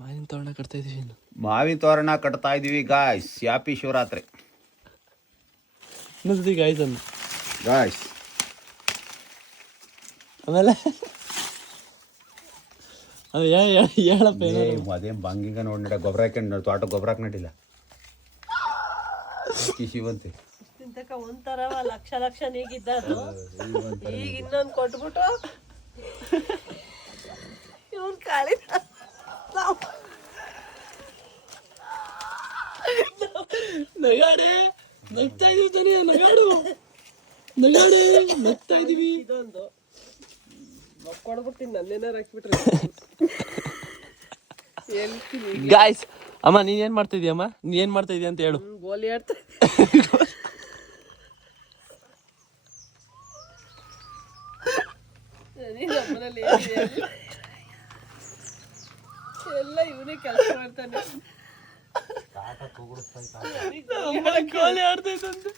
ಮಾವಿನ ತೋರಣ ಕಟ್ತಾ ಇದೀವಿ. ಮಾವಿನ ತೋರಣ ಕಟ್ತಾ ಇದೀವಿ ಗಾಯ್ಸ್. ಹ್ಯಾಪಿ ಶಿವರಾತ್ರಿ ಇನ್ನೊಂದ್ಸತಿ ಗಾಯ್ಸ್ ಅನ್ನು ಗಾಯ್ಸ್. ಆಮೇಲೆ ಹೇಳಪ್ಪ. ಅದೇನ್ ಬಂಗಿಗ ನೋಡಿ ನಡ ಗೊಬ್ಬರ ಹಾಕೊಂಡು ತೋಟ ಗೊಬ್ಬರ ಹಾಕಿ ನಡಿಲ್ಲ ಶಿವಂತೆ ಒಂಥರ ಲಕ್ಷ ಲಕ್ಷ ನೀಗಿದ್ದು ಈಗ ಇನ್ನೊಂದು ಕೊಟ್ಬಿಟ್ಟು ಇವನ್ ಕಾಳಿ ನಗಾಡೆ ನಗ್ತಾ ಇದೀವಿ ತಾನೇ. ನಗಾಡು ನಗಾಡೆ ನಗ್ತಾ ಇದೀವಿ. ಇದೊಂದು ಕೊಡ್ಬಿಡ್ತೀನಿ ನನ್ನೇನಾರು ಹಾಕ್ಬಿಟ್ರೆ ಹೇಳ್ತೀನಿ. ಗಾಯ್ಸ್ ಅಮ್ಮ ನೀನ್ ಏನ್ ಮಾಡ್ತಾ ಇದೀಯಮ್ಮ? ನೀನ್ ಏನ್ ಮಾಡ್ತಾ ಇದೀಯ ಅಂತ ಹೇಳು. ಗೋಲಿ ಆಡ್ತಾ ನಮ್ಮನೇಲಿ ಎಲ್ಲ ಇವನೇ ಕೆಲಸ ಮಾಡ್ತಾನೆ. ಗೋಲಿ ಆಡ್ತಾ ಇದ್ದಂತೆ.